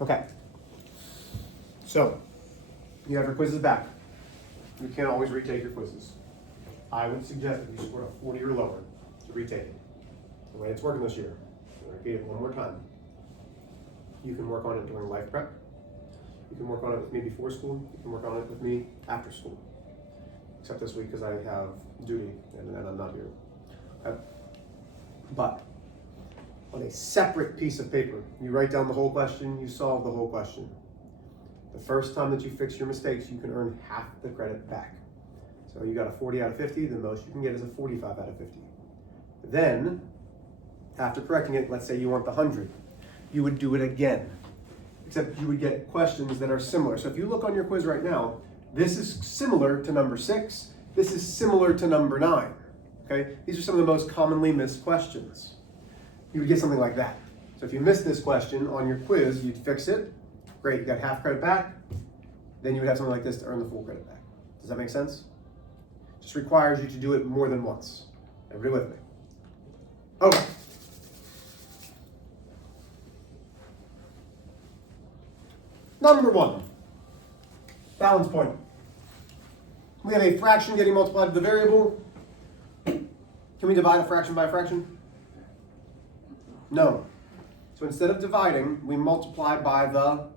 Okay. So, you have your quizzes back. You can't always retake your quizzes. I would suggest that you score a 40 or lower to retake it. The way it's working this year, I'm going to repeat it one more time. You can work on it during life prep. You can work on it with me before school. You can work on it with me after school. Except this week because I have duty and I'm not here. Okay? But on a separate piece of paper, you write down the whole question, you solve the whole question. The first time that you fix your mistakes, you can earn half the credit back. So you got a 40 out of 50, the most you can get is a 45 out of 50. Then, after correcting it, let's say you want the 100, you would do it again. Except you would get questions that are similar. So if you look on your quiz right now, this is similar to number 6, this is similar to number 9. Okay? These are some of the most commonly missed questions. You would get something like that. So if you missed this question on your quiz, you'd fix it. Great, you got half credit back. Then you would have something like this to earn the full credit back. Does that make sense? Just requires you to do it more than once. Everybody with me? Okay. Number 1, balance point. We have a fraction getting multiplied to the variable. Can we divide a fraction by a fraction? No. So instead of dividing, we multiply by the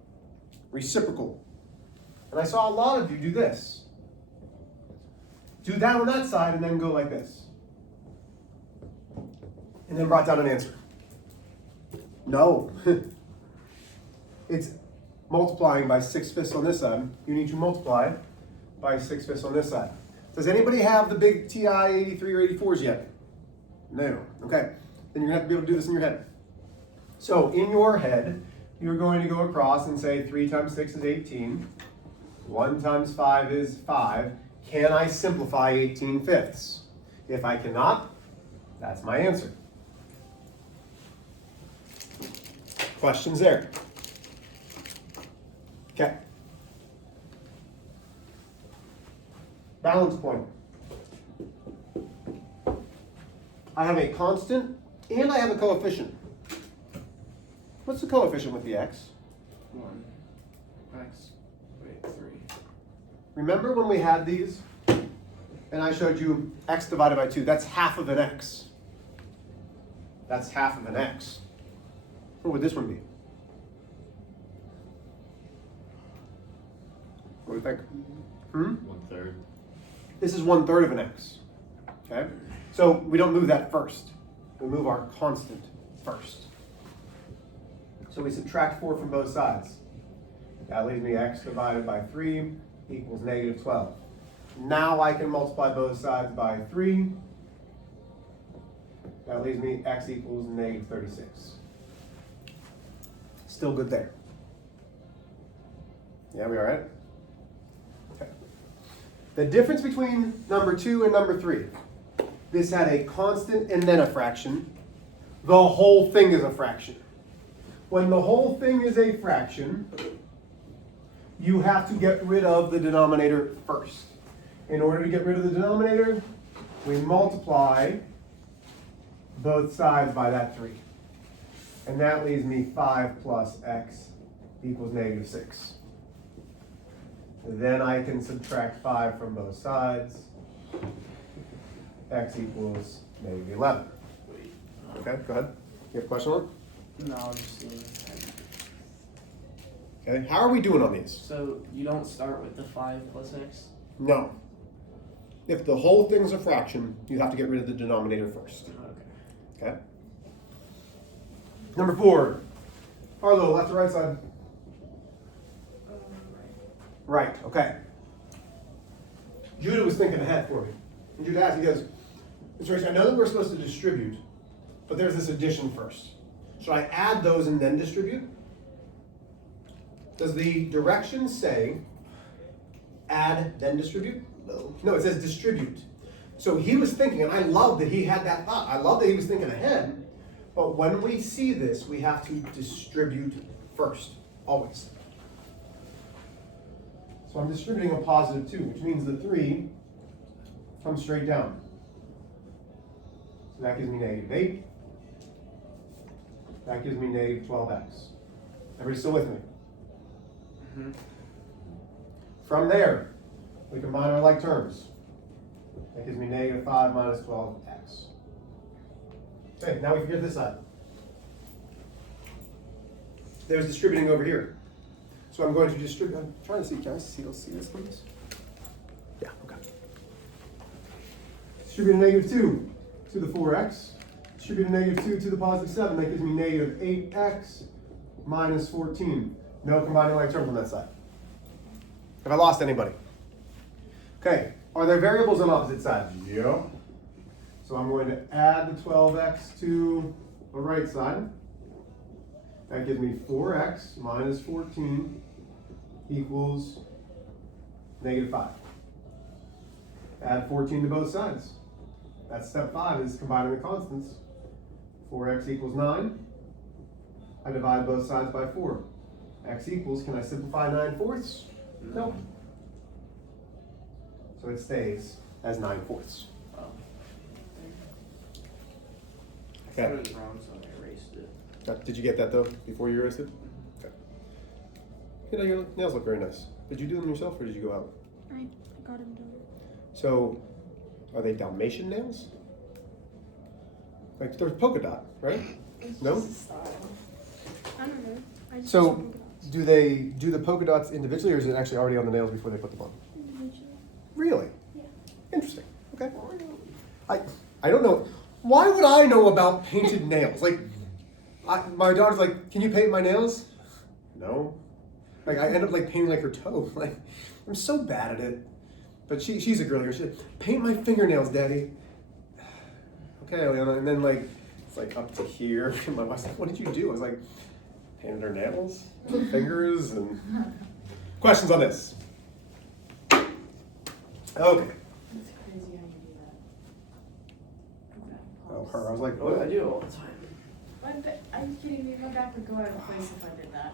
reciprocal. And I saw a lot of you do this. Do that on that side and then go like this. And then brought down an answer. No. It's multiplying by 6/5 on this side. You need to multiply by 6/5 on this side. Does anybody have the big TI 83 or 84s yet? No. Okay. Then you're going to have to be able to do this in your head. So in your head, you're going to go across and say 3 times 6 is 18. 1 times 5 is 5. Can I simplify 18/5? If I cannot, that's my answer. Questions there? Okay. Balance point. I have a constant and I have a coefficient. What's the coefficient with the x? 1. X. Wait, 3. Remember when we had these and I showed you x divided by 2? That's half of an x. That's half of an x. What would this one be? What do you think? 1/3. This is 1/3 of an x. Okay? So we don't move that first. We move our constant first. So we subtract 4 from both sides. That leaves me x divided by 3 equals -12. Now I can multiply both sides by 3. That leaves me x equals -36. Still good there. Yeah, we all right? Okay. The difference between number 2 and number 3. This had a constant and then a fraction. The whole thing is a fraction. When the whole thing is a fraction, you have to get rid of the denominator first. In order to get rid of the denominator, we multiply both sides by that 3. And that leaves me 5 plus x equals -6. Then I can subtract 5 from both sides. X equals -11. Okay, go ahead. You have a question on it? No, I'm just doing it. Okay, how are we doing on these? So you don't start with the 5 plus x? No. If the whole thing's a fraction, you have to get rid of the denominator first. Okay. Okay? Number 4. Harlow, left or right side? Right, okay. Judah was thinking ahead for me. And Judah asked, he goes, Mr. Rich, I know that we're supposed to distribute, but there's this addition first. Should I add those and then distribute? Does the directions say add, then distribute? No. No, it says distribute. So he was thinking, and I love that he had that thought. I love that he was thinking ahead. But when we see this, we have to distribute first, always. So I'm distributing a positive 2, which means the 3 comes straight down. So that gives me -8. That gives me -12x. Everybody still with me? From there, we combine our like terms. That gives me negative 5 minus 12x. Okay, now we can get this side. There's distributing over here. So I'm going to distribute. I'm trying to see. Can I see this, please? Yeah, okay. Distribute a negative 2 to the 4x. Distribute a negative 2 to the positive 7. That gives me negative 8x minus 14. No combining like terms on that side. Have I lost anybody? Okay. Are there variables on opposite sides? Yeah. So I'm going to add the 12x to the right side. That gives me 4x minus 14 equals negative 5. Add 14 to both sides. That's step 5, is combining the constants. 4x equals 9. I divide both sides by 4. X equals, can I simplify 9/4? Nope. So it stays as 9/4. Oh. I Okay. thought it was wrong, so I erased it. Did you get that though, before you erased it? Okay. You know, your nails look very nice. Did you do them yourself or did you go out? I got him done. So, are they Dalmatian nails? Like, there's polka dot, right? No? I don't know. I just So, did polka dots. do they do the polka dots individually or is it actually already on the nails before they put them on? Individually. Really? Yeah. Interesting. Okay. I don't know. Why would I know about painted nails? Like, my daughter's like, can you paint my nails? No. Like, I end up like painting like her toe. Like, I'm so bad at it. But she's a girl here. She's like, paint my fingernails, Daddy. Okay, Eliana. And then like, it's like up to here. And my wife's like, what did you do? I was like, painted her nails, fingers, and questions on this. Okay. That's crazy how you do that. Oh, her. I was like, Oh, I what? do it all the time. Are you kidding me? My back would go out of place if I did that.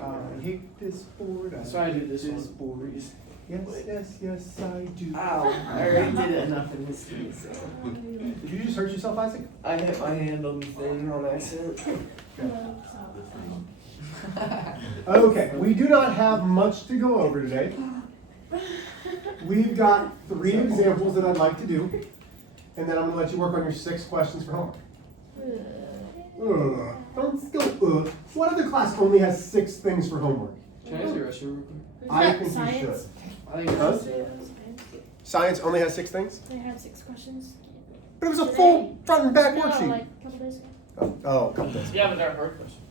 I hate this board. That's why I do this one. board. Yes, I do. Ow, I already did it enough in history, so. Did you just hurt yourself, Isaac? I hit my hand on the thing on accident. Okay, we do not have much to go over today. We've got 3 examples that I'd like to do, and then I'm going to let you work on your 6 questions for homework. Don't go, What other class only has 6 things for homework? Can I use the restroom real quick? I think Science? you should. I think Huh? it's Science. Science only has 6 things? They had 6 questions. But it was a Today? full front and back No, worksheet. like a couple days ago. Oh, a couple days. Yeah, but they're hard questions.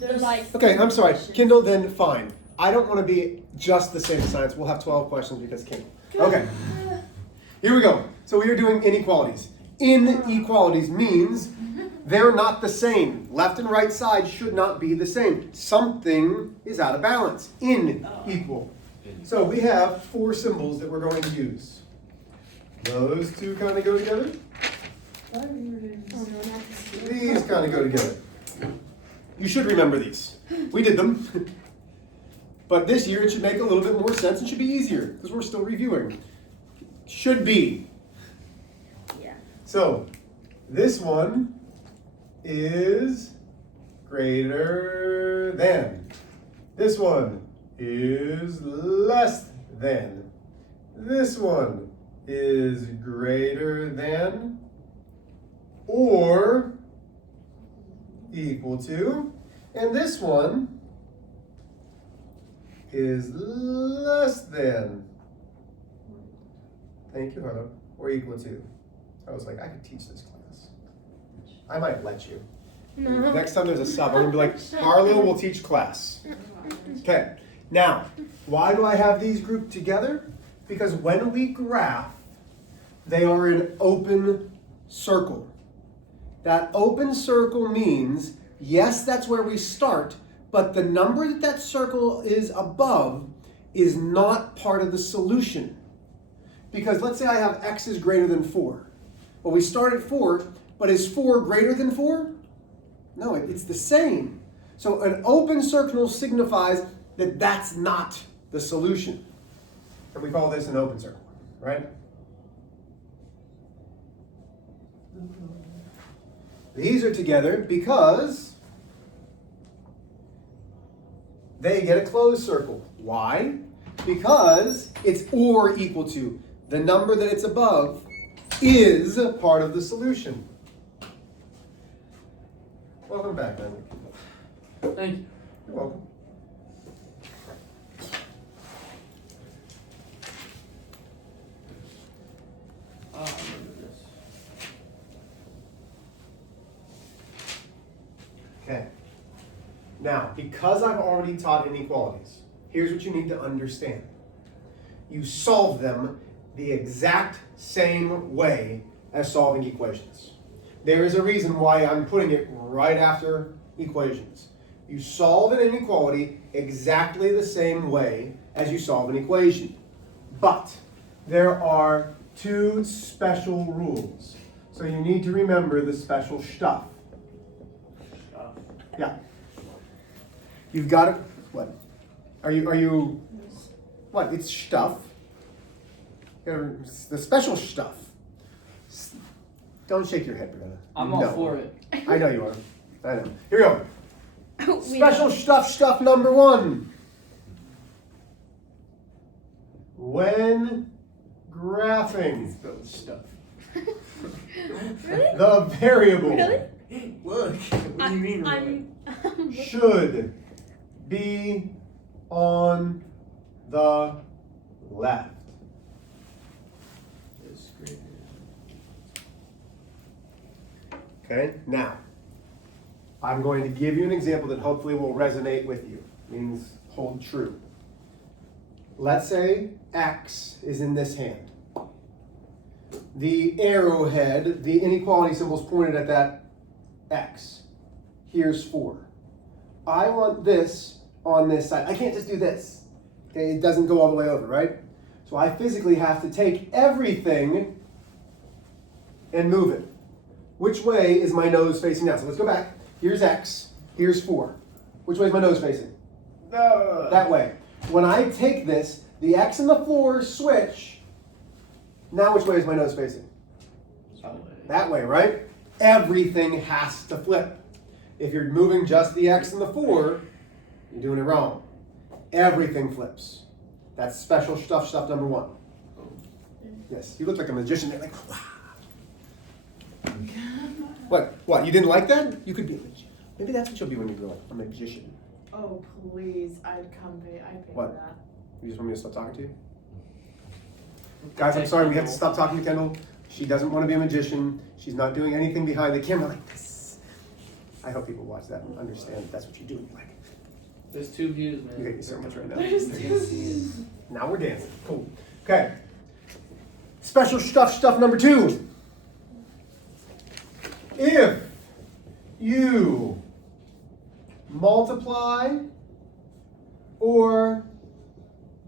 They're like. Okay, I'm sorry. Kindle, then fine. I don't want to be just the same as science. We'll have 12 questions because Kindle. Okay. Here we go. So we are doing inequalities. Inequalities means they're not the same. Left and right side should not be the same. Something is out of balance. Unequal. So we have 4 symbols that we're going to use. Those 2 kind of go together. Whatever you were doing. Oh, no, not this. These kind of go together. You should remember these. We did them. But this year it should make a little bit more sense and should be easier because we're still reviewing. Should be. Yeah. So this one is greater than. This one is less than. This one is greater than or equal to. And this one is less than. Thank you, Harlow. Or equal to. I was like, I could teach this class. I might let you. No. Next time there's a sub, I'm gonna be like, Harlow will teach class. Okay. Now, why do I have these grouped together? Because when we graph, they are an open circle. That open circle means, yes, that's where we start, but the number that that circle is above is not part of the solution. Because let's say I have x is greater than 4. Well, we start at 4, but is 4 greater than 4? No, it's the same. So an open circle signifies that that's not the solution. And we call this an open circle, right? These are together because they get a closed circle. Why? Because it's or equal to. The number that it's above is part of the solution. Welcome back, man. Thank you. You're welcome. I remember this. Okay. Now, because I've already taught inequalities, here's what you need to understand. You solve them the exact same way as solving equations. There is a reason why I'm putting it right after equations. You solve an inequality exactly the same way as you solve an equation. But there are two special rules. So you need to remember the special stuff. Yeah. You've got it. What? Are you? What? It's stuff. The special stuff. Don't shake your head, Brianna. I'm all for it. I know you are. I know. Here we go. We Special stuff number 1. When graphing Stuff. Really? the variable Really? Look. What do you mean? I'm should be on the left. It's great. Okay, now, I'm going to give you an example that hopefully will resonate with you, means hold true. Let's say X is in this hand. The arrowhead, the inequality symbol is pointed at that X. Here's 4. I want this on this side. I can't just do this. Okay, it doesn't go all the way over, right? So I physically have to take everything and move it. Which way is my nose facing now? So let's go back. Here's X. Here's 4. Which way is my nose facing? That way. When I take this, the X and the 4 switch. Now which way is my nose facing? That way, right? Everything has to flip. If you're moving just the X and the 4, you're doing it wrong. Everything flips. That's special stuff number 1. Yes, you look like a magician. They're like, wow. What? You didn't like that? You could be a magician. Maybe that's what you'll be when you grow up. A magician. Oh, please, I'd pay What? for that. You just want me to stop talking to you? Guys, I'm sorry, we have to stop talking to Kendall. She doesn't want to be a magician. She's not doing anything behind the camera like this. I hope people watch that and understand that that's what you do in your life. There's 2 views, man. You hate me so much right now. There's They're two gonna see it. Now we're dancing. Cool. Okay. Special stuff number 2. If you multiply or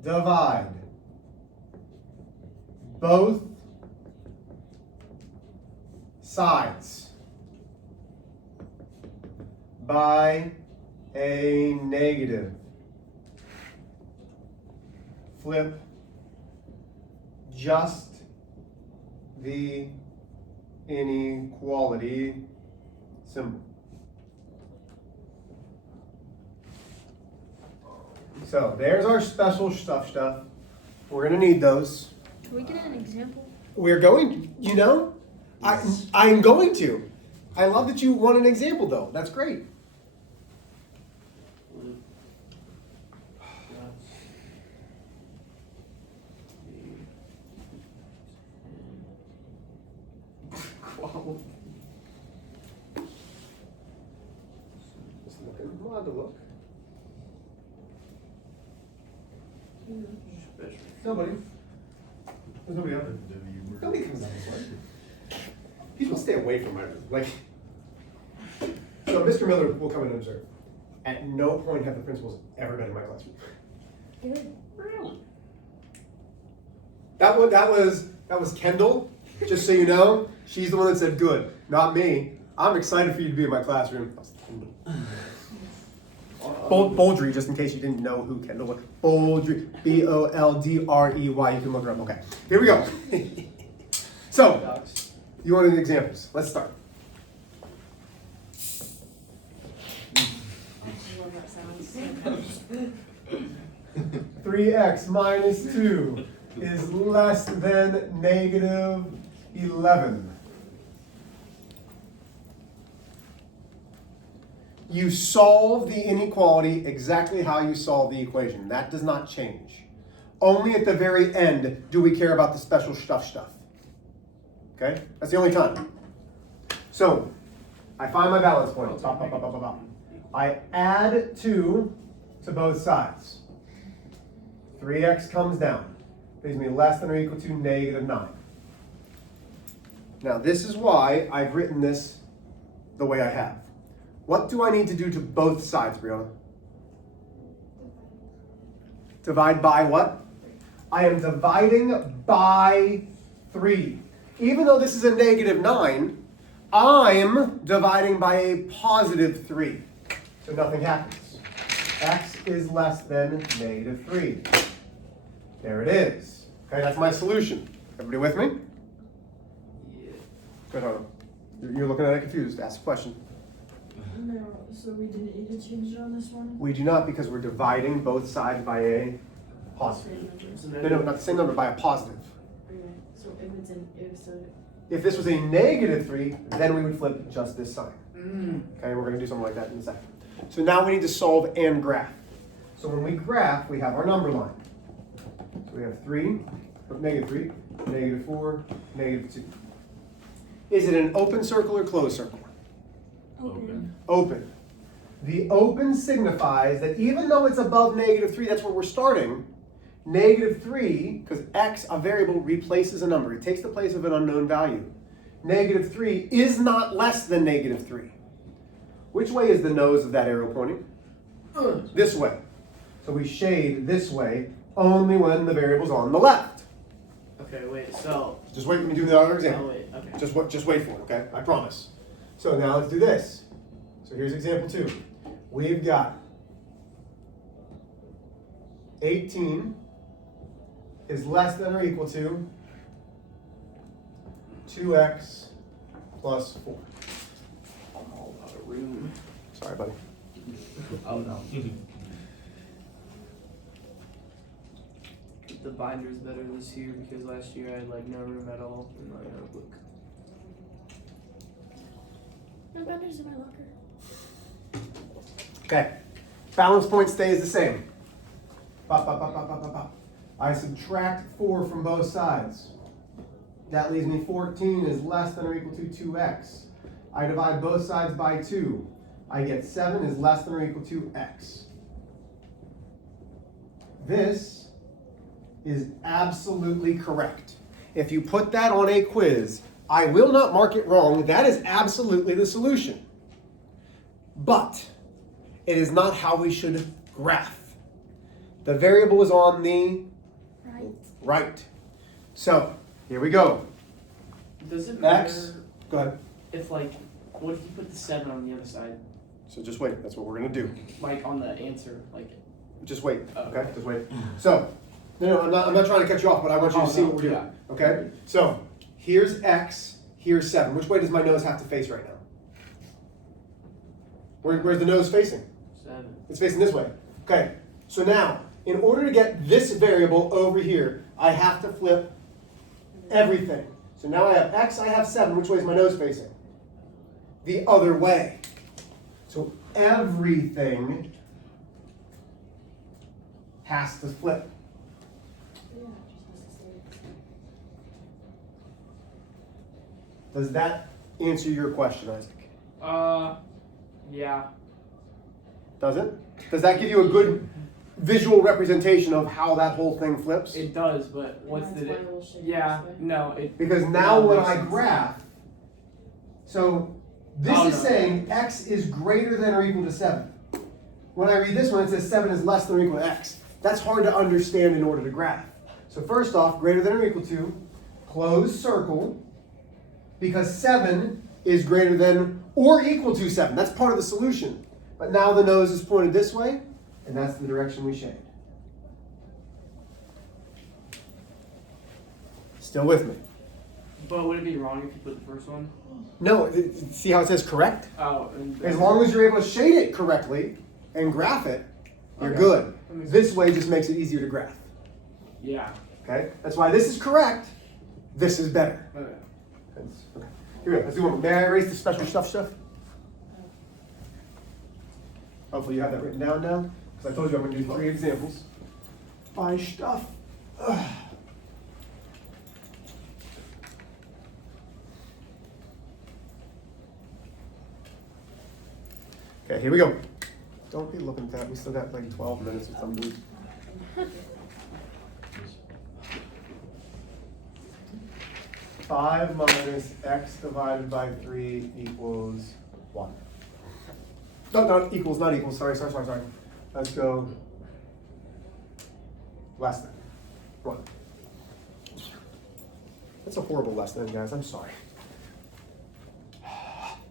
divide both sides by a negative, flip just the inequality symbol. So there's our special stuff. We're going to need those. Can we get an example? We're going, I'm going to. I love that you want an example though. That's great. Just looking. We'll have to look. Nobody. There's nobody out there. Nobody comes out this way. People stay away from my So Mr. Miller will come and observe. At no point have the principals ever been in my classroom. Really? That was Kendall. Just so you know, she's the one that said good, not me. I'm excited for you to be in my classroom. That was Kendall. Boldry, just in case you didn't know who Kendall was. Boldry, Boldrey. You can look her up. Okay, here we go. So, you want any examples? Let's start. terrible that sounds. 3x minus 2 is less than negative 11. You solve the inequality exactly how you solve the equation. That does not change. Only at the very end do we care about the special stuff. Okay? That's the only time. So, I find my balance point. Bop, bop, bop, bop, bop, bop. I add 2 to both sides. 3x comes down. Leaves me less than or equal to negative 9. Now, this is why I've written this the way I have. What do I need to do to both sides, Brianna? Divide by what? I am dividing by 3. Even though this is a negative 9, I'm dividing by a positive 3. So nothing happens. X is less than negative 3. There it is. Okay, that's my solution. Everybody with me? Yeah. Good, hold on. You're looking at it confused. Ask a question. No, so we didn't need to change it on this one? We do not, because we're dividing both sides by a positive. Same number. No, not the same number, by a positive. Okay, so if it's an, If this was a negative 3, then we would flip just this sign. Mm. Okay, we're going to do something like that in a second. So now we need to solve and graph. So when we graph, we have our number line. So we have 3, negative 3, negative 4, negative 2. Is it an open circle or closed circle? Open. Open. The open signifies that even though it's above negative 3, that's where we're starting, negative 3, because x, a variable, replaces a number. It takes the place of an unknown value. Negative 3 is not less than negative 3. Which way is the nose of that arrow pointing? This way. So we shade this way only when the variable's on the left. Okay, wait, so. Just wait, let me do the other Oh, example. wait, okay. Just wait for it, okay? I promise. So now let's do this. So here's example 2. We've got 18 is less than or equal to 2x plus 4. I'm all out of room. Sorry, buddy. Oh, no. The binder's better this year because last year I had like no room at all in my notebook. My brother's in my locker. Okay. Balance point stays the same. Bop, bop, bop, bop, bop, bop, bop. I subtract 4 from both sides. That leaves me 14 is less than or equal to 2x. I divide both sides by 2. I get 7 is less than or equal to x. This is absolutely correct. If you put that on a quiz, I will not mark it wrong. That is absolutely the solution. But it is not how we should graph. The variable is on the right. So here we go. Does it matter X. Go ahead. if like, what if you put the 7 on the other side? So just wait. That's what we're going to do. Like on the answer, like. Just wait. Oh. Okay? Just wait. So, no, I'm not trying to cut you off, but I want you to see what we're doing. Yeah. Okay? So, here's x, here's 7. Which way does my nose have to face right now? Where's the nose facing? 7. It's facing this way. Okay. So now, in order to get this variable over here, I have to flip everything. So now I have x, I have 7. Which way is my nose facing? The other way. So everything has to flip. yeah, it just has to stay. Does that answer your question, Isaac? Yeah. Does it? Does that give you a good visual representation of how that whole thing flips? It does, but what's That's the. why we'll shade Yeah, this way. no, it. Because now no, when makes I sense. graph, so this Oh, is no. saying x is greater than or equal to 7. When I read this one, it says 7 is less than or equal to x. That's hard to understand in order to graph. So first off, greater than or equal to, close circle, because 7 is greater than or equal to 7. That's part of the solution. But now the nose is pointed this way, and that's the direction we shade. Still with me? But would it be wrong if you put the first one? No, see how it says correct? Oh, and As long as you're able to shade it correctly, and graph it, you're Okay. good. That makes This way just makes it easier to graph. Yeah. Okay? That's why this is correct. This is better. Okay. Okay. Here we go. Let's do one. May I erase the special stuff? Hopefully you have that written down now. Because I told you I'm going to do 3 examples. By stuff. Ugh. Okay, here we go. Don't be looking at that. We still got like 12 minutes or something. Five minus x divided by 3 equals 1. No, not equals, sorry. Let's go less than 1. That's a horrible less than, guys. I'm sorry.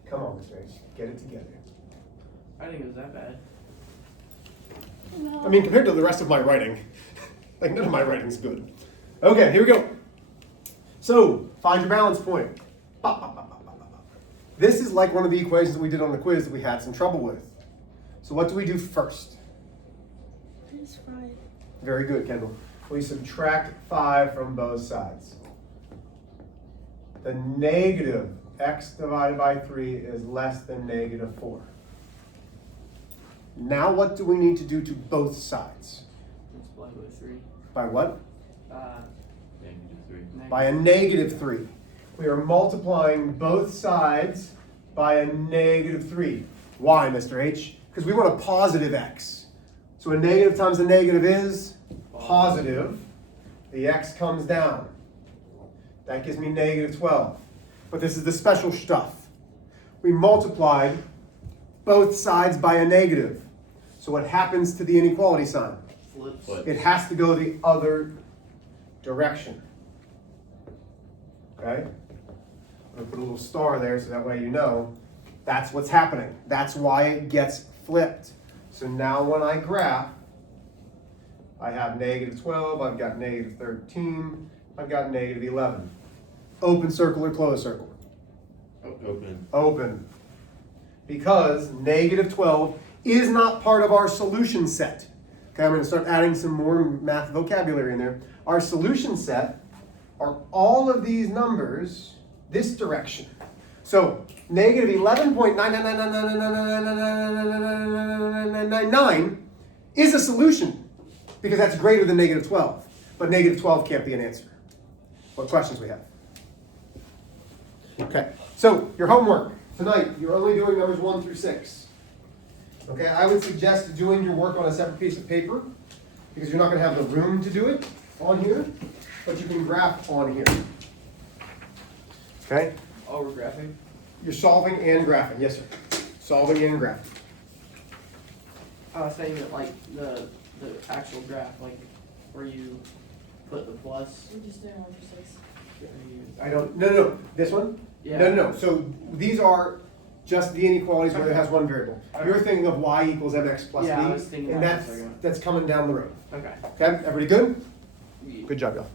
Come on, Mr. H. Get it together. I didn't think it was that bad. No. I mean, compared to the rest of my writing, like none of my writing's good. Okay, here we go. So, find your balance point. This is like one of the equations that we did on the quiz that we had some trouble with. So what do we do first? Minus 5. Very good, Kendall. We subtract 5 from both sides. The negative x divided by 3 is less than negative 4. Now what do we need to do to both sides? Multiply by 3. By what? -3. By a negative 3. We are multiplying both sides by a negative 3. Why, Mr. H? Because we want a positive x. So a negative times a negative is positive. The x comes down. That gives me negative 12. But this is the special stuff. We multiplied both sides by a negative. So what happens to the inequality sign? Flips. It has to go the other direction. Okay? I'm going to put a little star there so that way you know that's what's happening. That's why it gets flipped. So now when I graph, I have negative 12, I've got negative 13, I've got negative 11. Open circle or closed circle? Open. Open. Because negative 12 is not part of our solution set. Okay, I'm going to start adding some more math vocabulary in there. Our solution set are all of these numbers this direction. So negative 11.99999999999 is a solution because that's greater than negative 12. But negative 12 can't be an answer. What questions we have? Okay, so your homework tonight, you're only doing numbers 1 through 6. Okay, I would suggest doing your work on a separate piece of paper because you're not going to have the room to do it on here, but you can graph on here. Okay, Oh, we're graphing? you're solving and graphing. Yes, sir. Solving and graphing. I was saying that like the actual graph, like where you put the plus. We're just doing Algebra 6. I don't. No. This one. Yeah. No. So these are just the inequalities where it has one variable. You're thinking of y equals mx plus Yeah, I b, was thinking and that for a second. that's coming down the road. Okay. Okay, everybody good? Yeah. Good job, y'all.